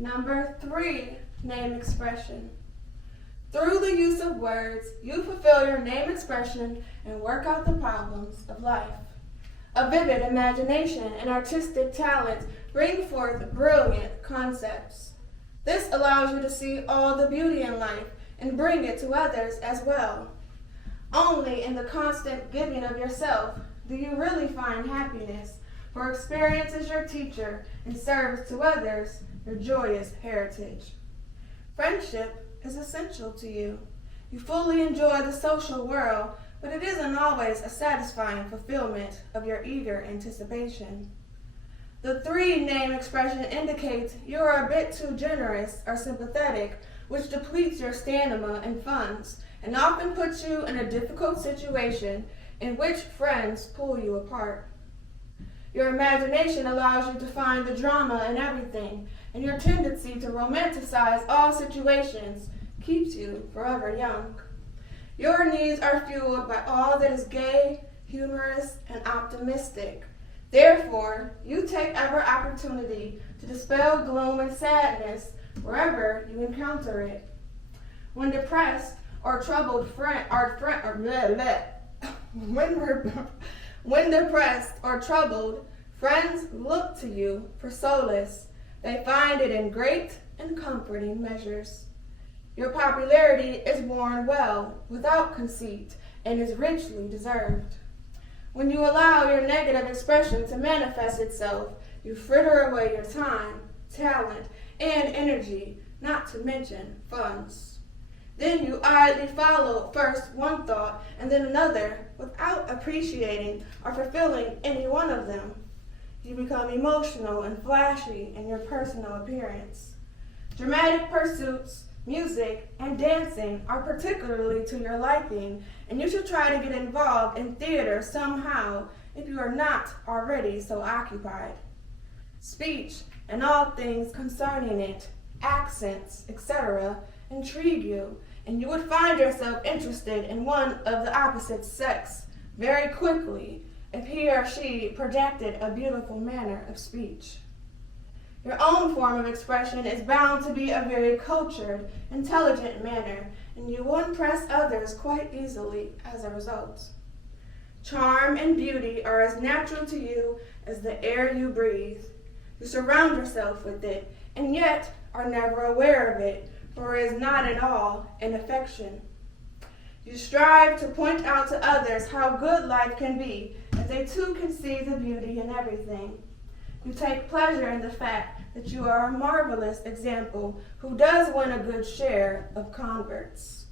Number 3, name expression. Through the use of words, you fulfill your name expression and work out the problems of life. A vivid imagination and artistic talent bring forth brilliant concepts. This allows you to see all the beauty in life and bring it to others as well. Only in the constant giving of yourself do you really find happiness, for experience is your teacher and serves to others your joyous heritage. Friendship is essential to you. You fully enjoy the social world, but it isn't always a satisfying fulfillment of your eager anticipation. The 3 name expression indicates you are a bit too generous or sympathetic, which depletes your stamina and funds, and often puts you in a difficult situation in which friends pull you apart. Your imagination allows you to find the drama in everything, and your tendency to romanticize all situations keeps you forever young. Your needs are fueled by all that is gay, humorous, and optimistic. Therefore, you take every opportunity to dispel gloom and sadness wherever you encounter it. When depressed or troubled, when depressed or troubled, friends look to you for solace. They find it in great and comforting measures. Your popularity is worn well, without conceit, and is richly deserved. When you allow your negative expression to manifest itself, you fritter away your time, talent, and energy, not to mention funds. Then you idly follow first one thought and then another without appreciating or fulfilling any one of them. You become emotional and flashy in your personal appearance. Dramatic pursuits, music, and dancing are particularly to your liking, and you should try to get involved in theater somehow if you are not already so occupied. Speech and all things concerning it, accents, etc., intrigue you, and you would find yourself interested in one of the opposite sex very quickly if he or she projected a beautiful manner of speech. Your own form of expression is bound to be a very cultured, intelligent manner, and you will impress others quite easily as a result. Charm and beauty are as natural to you as the air you breathe. You surround yourself with it, and yet are never aware of it, for it is not at all an affection. You strive to point out to others how good life can be, as they too can see the beauty in everything. You take pleasure in the fact that you are a marvelous example who does win a good share of converts.